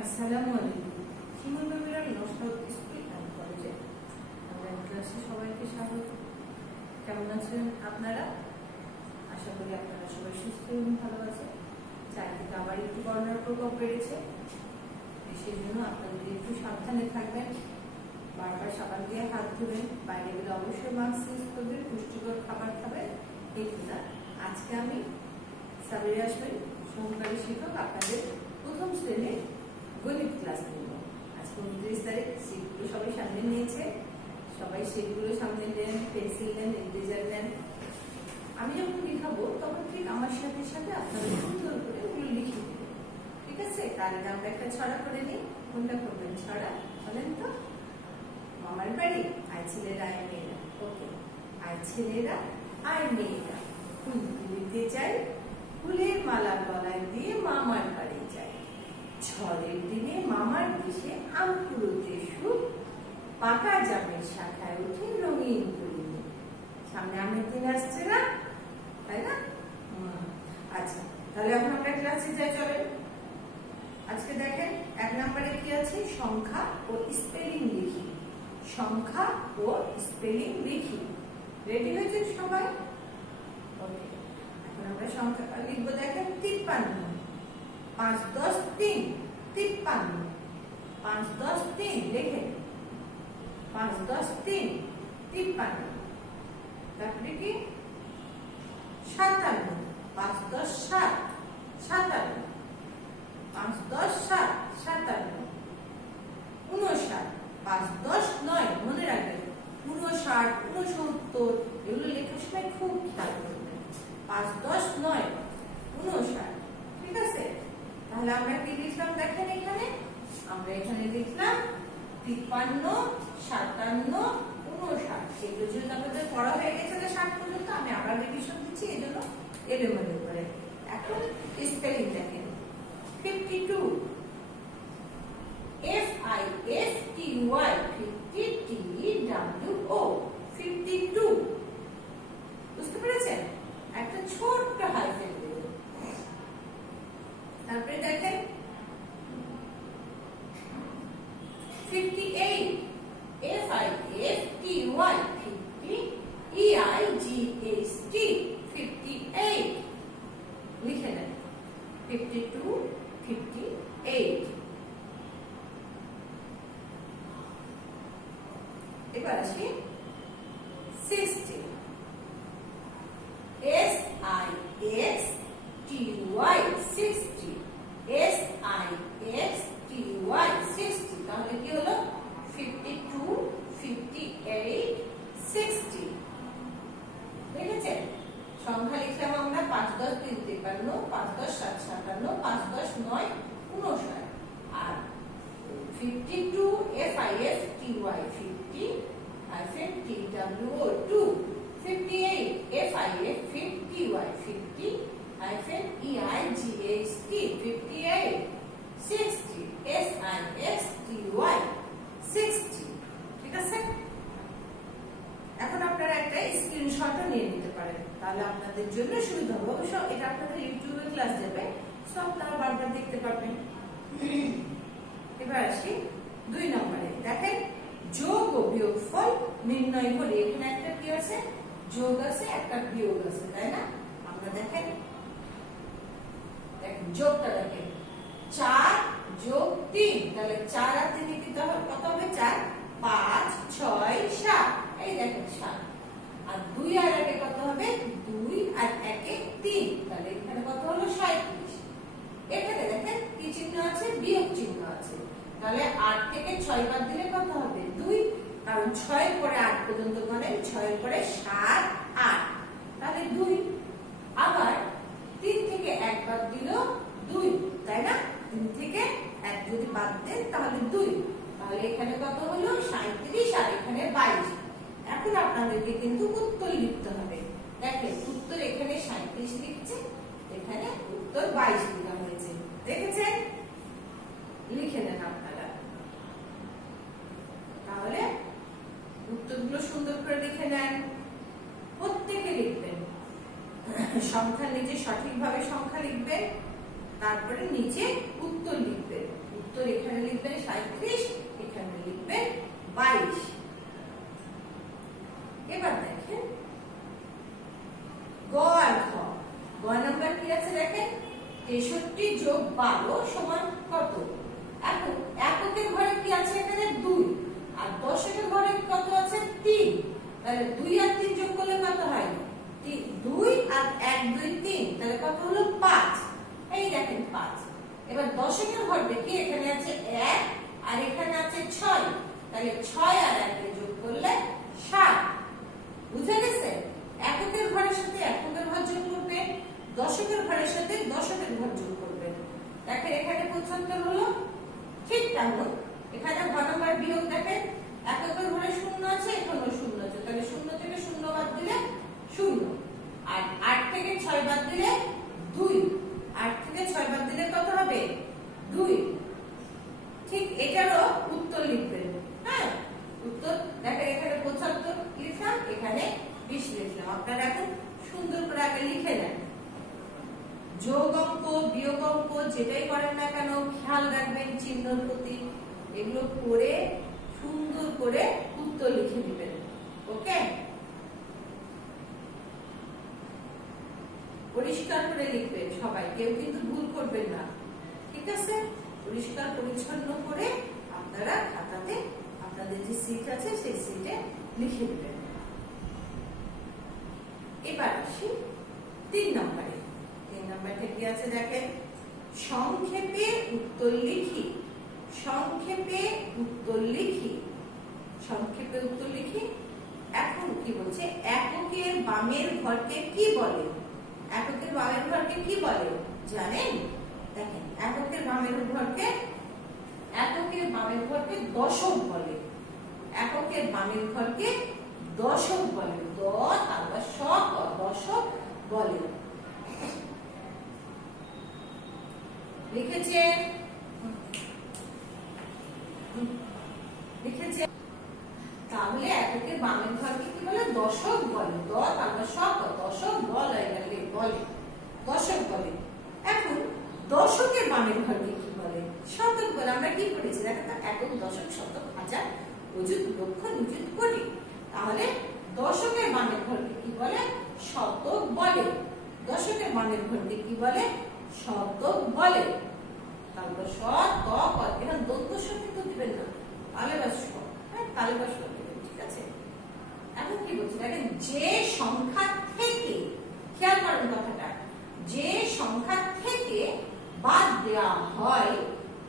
আসসালামু আলাইকুম। শিমুল বেবিরা নস্টাল school and কলেজে অনলাইন ক্লাসে সবাইকে স্বাগত। কেমন আছেন আপনারা? আশা করি আপনারা সবাই সুস্থ এবং ভালো আছেন। চারিদিকে আবার একটু করোনার প্রকোপ বেড়েছে, সেই জন্য আপনাদের একটু সাবধানে থাকবেন, বারবার সাবান দিয়ে হাত ধুবেন, বাইরে গেলে অবশ্যই মাস্ক ইউজ করবেন, পুষ্টিকর খাবার খাবেন। এগুলা আজকে আমি সাবিরা আসবেন সহকারী শিক্ষক আপনাদের প্রথম শ্রেণীর গণিত ক্লাস নেব। আজকে 29 তারিখ, সেগুলো সবাই সামনে নিয়েছে, সবাই সেগুলো সামনে নেন, পেন্সিল নেন, ইরেজার নেন। আমি যখন লিখাবো তখন ঠিক আমার সাথে সাথে আপনাদের সুন্দর করে ওগুলো লিখে দেবেন, ঠিক আছে? তার আগে আমরা একটা ছড়া করে নিই। কোনটা করবেন ছড়া বলেন তো? মামার বাড়ি আয় ছেলেরা আয় মেয়েরা। ওকে, আয় ছেলেরা আয় মেয়েরা, ফুল তুলিতে যাই, ফুলের মালা গলায় দিয়ে মামার বাড়ি যাই। ঝড়ের দিনে মামার দেশে আম কুড়োতে সুখ, পাকা জামের শাখায় উঠে রঙিন কুড়ি। সামনে আমের দিন আসছে না, তাই না? আচ্ছা, তাহলে এখন আমরা ক্লাসে যাই, চলেন। আজকে দেখেন 1 নম্বরে কি আছে? সংখ্যা ও স্পেলিং লিখি। সংখ্যা ও স্পেলিং লিখি। রেডি হয়েছেন সবাই? ওকে, এখন আমরা সংখ্যা লিখবো। দেখেন 53, 5 10 3, 53, 5 10 3 লেখেন, 5 10 3 53। তারপরে কি 57, 5 10 7 57, 5 10 7 57। 59, 5 10 9, মনে রাখবেন 59 69 এগুলো লেখার সময় খুব খেয়াল করবেন। 5 10 9 59, ঠিক আছে? তাহলে আমরা কি লিখলাম? দেখেন এখানে আমরা এখানে লিখলাম 53 57 59। এগুলো যেহেতু আমাদের পড়া হয়ে গেছে 60 পর্যন্ত, আমি আবার রিভিশন দিচ্ছি, এই জন্য এলোমেলো করে। এখন স্পেলিং দেখেন 52, FIFTY 50TWO 52। বুঝতে পেরেছেন? একটা ছোট্ট হাইফেন দেব। তারপরে দেখেন 58, FIFTY 50 EIGHT 58 লিখে নেন। 52 58। এবার আসি 60, SIXTY 60, SIXTY 60। তাহলে কি হলো? 52 58 60। দেখেছেন? সংখ্যা লিখলাম আমরা 5 10 3 53, 5 10 7 57, 5 10 9 59। আর 52 FIFTY 50 TWO 2, 58 FIFTY 50 EIGHT 58, 60 SIXTY 60। ঠিক আছে? এখন আপনারা একটা স্ক্রিনশটও নিয়ে নিতে পারেন, তাহলে আপনাদের জন্য সুবিধা হবে। অবশ্য এটা আপনাদের ইউটিউবে ক্লাস যাবে, সব তারা বারবার দেখতে পারবেন। এবার আসি 2 নম্বরে। দেখেন যোগ ও বিয়োগফল নির্ণয় করি। এখানে একটা কি আছে? যোগ আছে, একটা বিয়োগ আছে, তাই না? আমরা দেখেন যোগটা দেখেন 4 যোগ 3, তাহলে 4 আর 3 কি কত হবে? 4 5 6 7। এই দেখেন 7। আর 2 আর 1 কত হবে? 2 আর 1 3, তাহলে এখানে কত হলো? 37। এখানে দেখেন কি চিহ্ন আছে? বিয়োগ চিহ্ন আছে। তাহলে 8 থেকে 6 বাদ দিলে কত হবে? 2, কারণ 6 এর পরে 8 পর্যন্ত মানে 6 এর পরে 7 8, তাহলে 2। আবার 3 থেকে 1 বাদ দিল 2, তাই না? 3 থেকে 1 যদি বাদ দেন তাহলে 2, তাহলে এখানে কত হলো? 37 আর এখানে 22। এখন আপনাদেরকে কিন্তু উত্তর লিখতে হবে। দেখেন উত্তর এখানে 37 লিখছে, এখানে উত্তর 22 লেখা হয়েছে। দেখেছেন? লিখে নেন আপনারা। তাহলে উত্তরগুলো সুন্দর করে লিখে নেন, প্রত্যেকে লিখবেন। সংখ্যা নিচে সঠিকভাবে সংখ্যা লিখবেন, তারপরে নিচে উত্তর লিখবেন। উত্তর 12 সমান কত? এখন এককের ঘরে কি আছে এখানে 2 আর দশকের ঘরে কত আছে 3। তাহলে 2 আর 3 যোগ করলে কত হয়? 2 আর 1 2 3, তাহলে কত হলো 5। এই দেখেন 5। এবার দশকের ঘর দেখি, এখানে আছে 1 আর এখানে আছে 6, তাহলে 6 আর 1 কে যোগ করলে 7। বুঝে গেছে? এককের ঘরের সাথে এককের ঘর যোগ করবে, দশকের ঘরের সাথে দশকের ঘর যোগ করবে। দেখেন এখানে পঁচাত্তর হলো, ঠিক তেমন এখানে ঘর নাম্বার বিয়োগ দেখেন, এককের ঘরে 0 আছে, এখানেও 0 আছে, তাহলে 0 থেকে 0 বাদ দিলে 0, আর 8 থেকে 6 বাদ দিলে 2, 8 থেকে 6 বাদ দিলে কত হবে? 2। ঠিক এটারও উত্তর লিখবেন। হ্যাঁ, উত্তর দেখেন এখানে 75 লিখলাম, এখানে 20 লিখলাম। আপনারা এখন সুন্দর করে আগে লিখে নেন। যোগ অঙ্ক বিয়োগ অঙ্ক যেটাই করেন না কেন খেয়াল রাখবেন চিহ্নর প্রতি, এগুলো করে সুন্দর করে উত্তর লিখে দিবেন। ওকে, পরিষ্কার করে লিখবেন সবাই, কেউ কিন্তু ভুল করবেন না, ঠিক আছে? পরিষ্কার পরিচ্ছন্ন করে আপনারা খাতাতে আপনাদের যে সিট আছে সেই সিটে লিখে দিবেন। এবার আসি 3 নম্বরে। 3 নম্বরটা কি আছে দেখেন, সংক্ষেপে উত্তর লিখি। সংক্ষেপে উত্তর লিখি, সংক্ষেপে উত্তর লিখি। এখন কি বলছে, এককের বামের ঘরকে কি বলে? এককের বামের ঘরকে কি বলে জানেন? দেখেন এককের বামের ঘরকে দশক বলে। এককের বামের ঘরকে দশক বলে, তারপর দশক বলে। লিখেছেন? তাহলে এককের বামের ঘরকে কি বলে? দশক বলে। দশক বলে, দশক বলে। এখন দশকের বামের ঘরকে কি বলে? শতক বলে। আমরা কি করেছি দেখো তো, একক দশক শতক হাজার অযুত লক্ষ নিযুত কোটি। তাহলে দশকের বামের ঘরকে কি বলে? শতক বলে। দশকের বামের ঘরকে কি বলে? শতক বলে। তারপর এখন দন্ত স কিন্তু দিবেন না, তালেবাস, হ্যাঁ তালেবাস দিবেন, ঠিক আছে? এখন কি বলছি দেখেন, যে সংখ্যা থেকে, খেয়াল করেন কথাটা, যে সংখ্যা থেকে বাদ দেওয়া হয়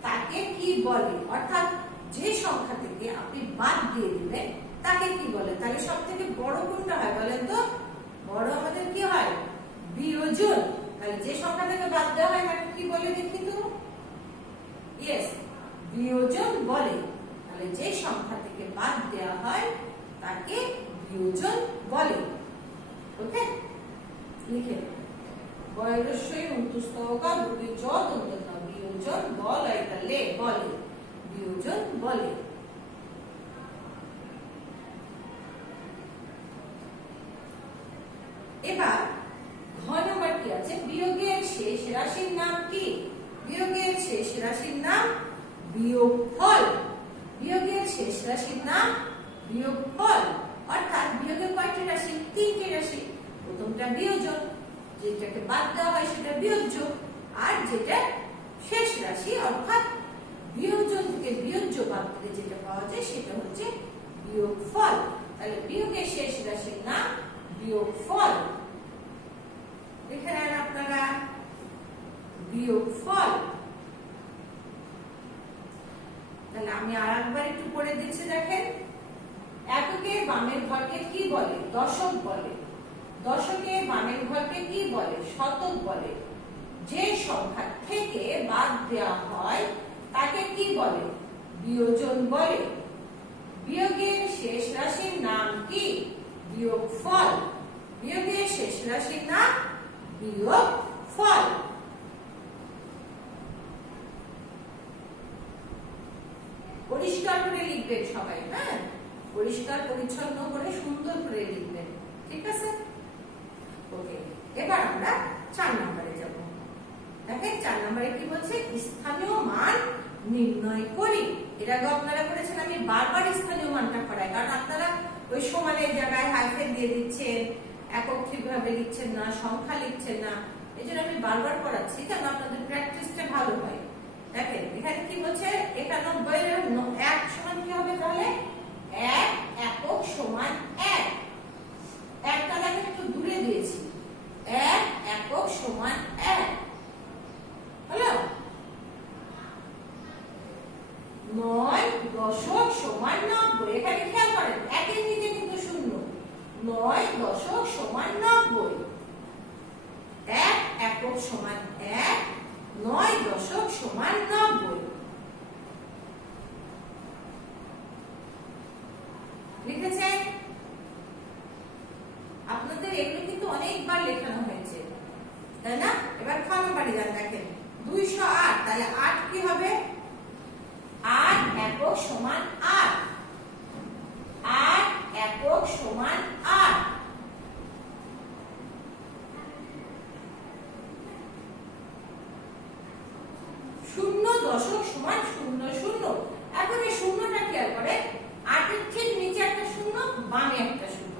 তাকে কি বলে? অর্থাৎ যে সংখ্যা থেকে আপনি বাদ দিয়ে দিবেন তাকে কি বলে? তাহলে সব থেকে বড় কোনটা হয় বলেন তো? বড় আমাদের কি হয়? বিয়োজন। তাহলে যে সংখ্যা থেকে বাদ দেওয়া হয় তাকে কি বলে দেখি তো? ইয়েস, বিয়োজন বলে। তাহলে যে সংখ্যা থেকে বাদ দেওয়া হয় তাকে বিয়োজন বলে। ওকে, লিখে বয়সই অন্তস্তকা দুটি চ দন্ত বিয়োজন বলে, বলে বিয়োজন বলে। এবার ঘ নম্বর কি আছে, বিয়োগের শেষ রাশির নাম কি? বিয়োগের শেষ রাশির নাম বিয়োগফল। বিয়োগের শেষ রাশির নাম বিয়োগফল। অর্থাৎ বিয়োগের কয়টি রাশি? 3টি রাশি। প্রথমটা বিয়োজন, যেটাকে বাদ দেওয়া হয় সেটা বিয়োজ্য, আর যেটা শেষ রাশি অর্থাৎ বিয়োজন থেকে বিয়োজ্য বাদ দিলে যেটা পাওয়া যায় সেটা হচ্ছে বিয়োগফল। তাহলে বিয়োগের শেষ রাশির নাম বিয়োগফল। লিখে নেন আপনারা বিয়োগফল। তাহলে আমি আরেকবার একটু পড়ে দিচ্ছি দেখেন, এককের বামের ঘরকে কি বলে? দশক বলে। দশকের বামের ঘরকে কি বলে? শতক বলে। যে সংখ্যা থেকে বাদ দেওয়া হয় তাকে কি বলে? বিয়োজন বলে। বিয়োগের শেষ রাশির নাম কি? বিয়োগফল। বিয়োগের শেষ রাশির নাম বিয়োগফল। পরিষ্কার করে লিখবেন সবাই, হ্যাঁ পরিষ্কার পরিচ্ছন্ন করে সুন্দর করে লিখবেন, ঠিক আছে? ওকে, এবার আমরা 4 নম্বরে যাব। দেখেন 4 নম্বরে কি বলছে, স্থানীয় মান নির্ণয় করি। এর আগে আপনারা করেছেন, আমি বারবার স্থানীয় মানটা করাই, কারণ আপনারা ওই সমানের জায়গায় হাইফেন দিয়ে দিচ্ছেন, একক ঠিকভাবে লিখছেন না, সংখ্যা লিখছেন না, এই জন্য আমি বারবার করাচ্ছি, কেন আপনাদের প্র্যাকটিসটা ভালো হয়। দশক সমান 90। এখানে খেয়াল করেন একের নিচে কিন্তু শূন্য। 9 দশক সমান 90। 1 একক সমান 1, 9 দশক সমান 90। লিখেছেন? আপনাদের এগুলো কিন্তু অনেকবার লেখানো হয়েছে, তাই না? এবার খ নম্বরে যান, দেখেন 208। তাহলে 8 কি হবে? 8 একক সমান 8। 8 একক সমান 8। 0 দশক সমান 00। এখন এই শূন্যটা খেয়াল করে, 8 এর ঠিক নিচে একটা শূন্য, বামে একটা শূন্য।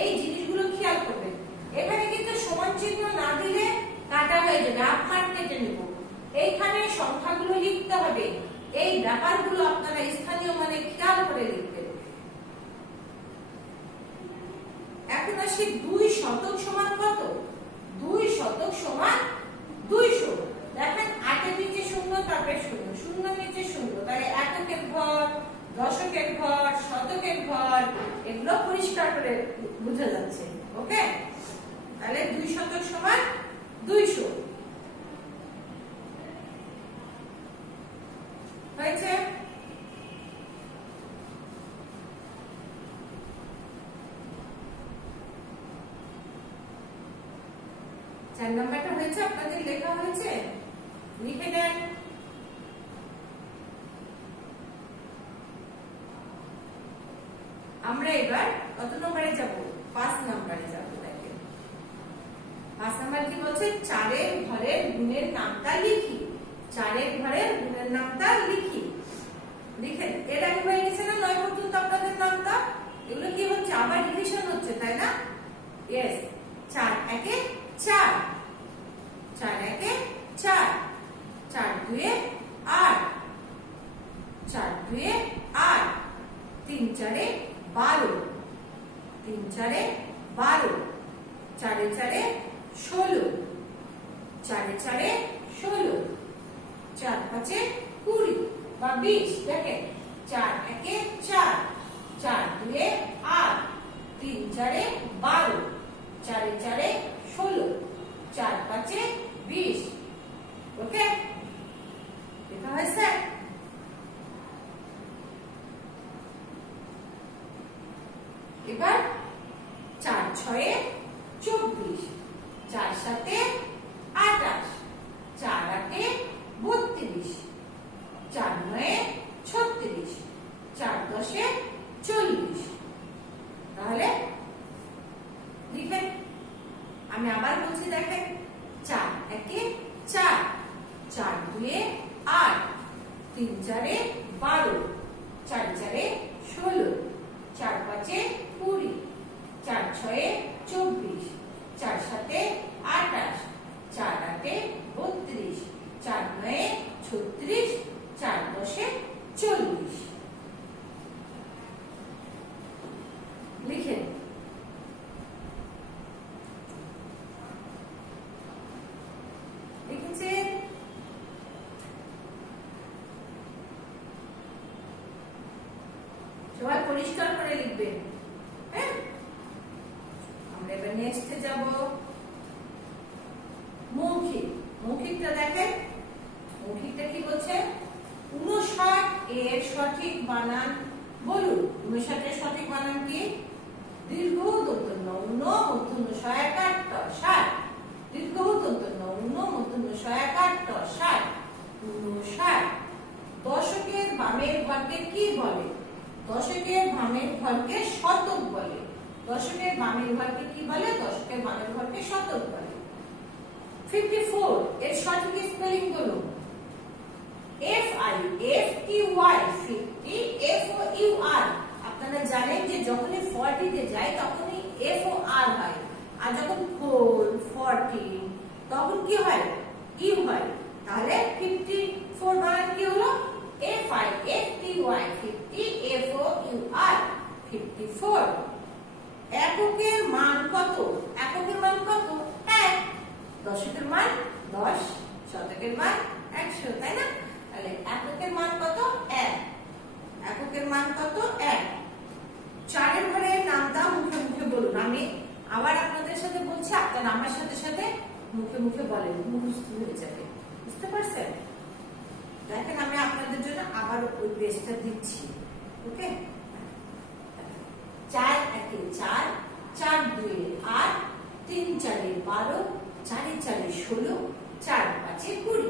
এই জিনিসগুলো খেয়াল করবেন। এখানে কিন্তু সমান চিহ্ন না দিলে কাটা হয়ে যাবে, আপনার কেটে নেব। এইখানে সংখ্যাগুলো লিখতে হবে। এই ব্যাপারগুলো আপনারা স্থানীয় মানে খেয়াল করে লিখবেন। এখন আসি 2 শতক সমান কত? 2 শতক সমান 200। দেখেন 8 এর নিচে শূন্য, তারপরে শূন্য, শূন্যের নিচে শূন্য, তাহলে এককের ঘর, দশকের ঘর, শতকের ঘর, এগুলো পরিষ্কার করে বুঝা যাচ্ছে। ওকে, তাহলে 2 শতক সমান 200 হয়েছে। চার নম্বরটা হয়েছে, আপনাদের লেখা হয়েছে, লিখে দেন। আমরা এবার কত নম্বরে যাব? 5 নম্বরে যাব। দেখেন 5 নম্বর কি বলছে? 4 এর ঘরের গুণের নামটা লিখি। 4 এর ঘরের গুণের নামটা লিখি। লিখেন। এর আগে হয়ে গেছে না 9 পর্যন্ত আপনাদের নামটা? এগুলো কি হচ্ছে? আবার রিভিশন হচ্ছে, তাই না? ইয়েস। 4 একে 4, 4 একে 4, 4 দুয়ে 8, 4 দুয়ে 8, 3 4 12, 3 4 12, 4 4 16, 4 4 16, 4 5 20 বা 20। দেখেন 4 একে 4, 4 দুয়ে 8, 3 4 12, 4 4 16, 4 5 20। ওকে, এটা হয়েছে। এবার 4 6 24, 4 7 28, 4 8 32, 4 9 36, 4 10 40। তাহলে লিখেন। আমি আবার বলছি, দেখেন 4 একে 4, 4 দুয়ে 8, 3 4 12, 4 4 16, 4 5 20, 4 6 24, 4 7 28, 4 8 32, 4 9 36, 4 10 40। লিখেন। লিখেছেন? সবাই পরিষ্কার করে লিখবেন। হ্যাঁ, আমরা এবার নেক্সটে যাব। মৌখিক। মৌখিকটা দেখেন, মৌখিকটা কি বলছে? 59 এর সঠিক বানান বলুন। 59 এর সঠিক বানান কি? দীর্ঘ দন্তন্য উন্ন মূর্ধন্য সহায়কার ট 60, দীর্ঘ দন্তন্য উন্ন মূর্ধন্য সহায়কার ট 60, 59। দশকের বামের ঘরকে কি বলে? দশকের বামের ঘরকে শতক বলে। দশকের বামের ঘরকে কি বলে? দশকের বামের ঘরকে শতক বলে। 54 এর সঠিক স্পেলিং বলুন। FI FTY 50 FOUR। আপনারা জানেন যে যখনই 40 তে যায় তখনই FOR হয়, আর যখন 4 14 তখন কি হয়? ইউ হয়। তাহলে 54 বানান কি হলো? FI FTY 50 FOUR 54। এককের মান কত? এককের মান কত? 1। দশকের মান 10, শতকের মান 100, তাই না? তাহলে এককের মান কত? 1। বলেন মুখস্থ হয়ে যাবে। বুঝতে পারছেন? দেখেন আমি আপনাদের জন্য আবার ওই পেজটা দিচ্ছি। ওকে, 4 একে 4, 4 দুয়ে 8, 3 চারে 12, 4 চারে 16, 4 পাঁচে 20,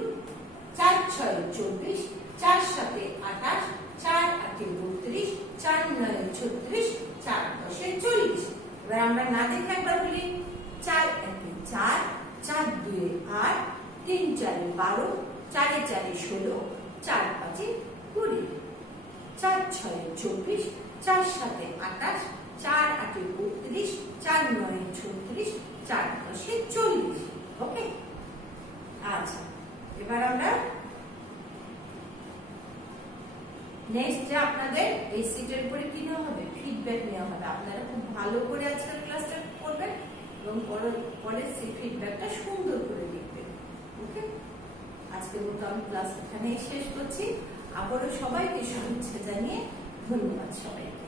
4 ছয়ে 24, 4 সাতে 28, 4 আটে 32, 4 নয়ে 36, 4 দশে 40। এবার আমরা না দেখে একবার বলি 4 একে 4, 4 দুয়ে 8, 3 চারে 12, 4 চারে 16, 4 পাঁচে 20, 4 ছয়ে 24, 4 সাতে 28, 4 আটে 32, 4 নয়ে 36, 4 দশে 40। ওকে, আচ্ছা এবার আমরা নেক্সট যে আপনাদের এই সিটের উপরে কি নেওয়া হবে, ফিডব্যাক নেওয়া হবে। আপনারা খুব ভালো করে আজকের ক্লাসটা করবেন এবং পরে সেই ফিডব্যাকটা সুন্দর করে লিখবেন। ওকে, আজকের মতো আমি ক্লাস এখানেই শেষ করছি। আবারও সবাইকে শুভেচ্ছা জানিয়ে ধন্যবাদ সবাইকে।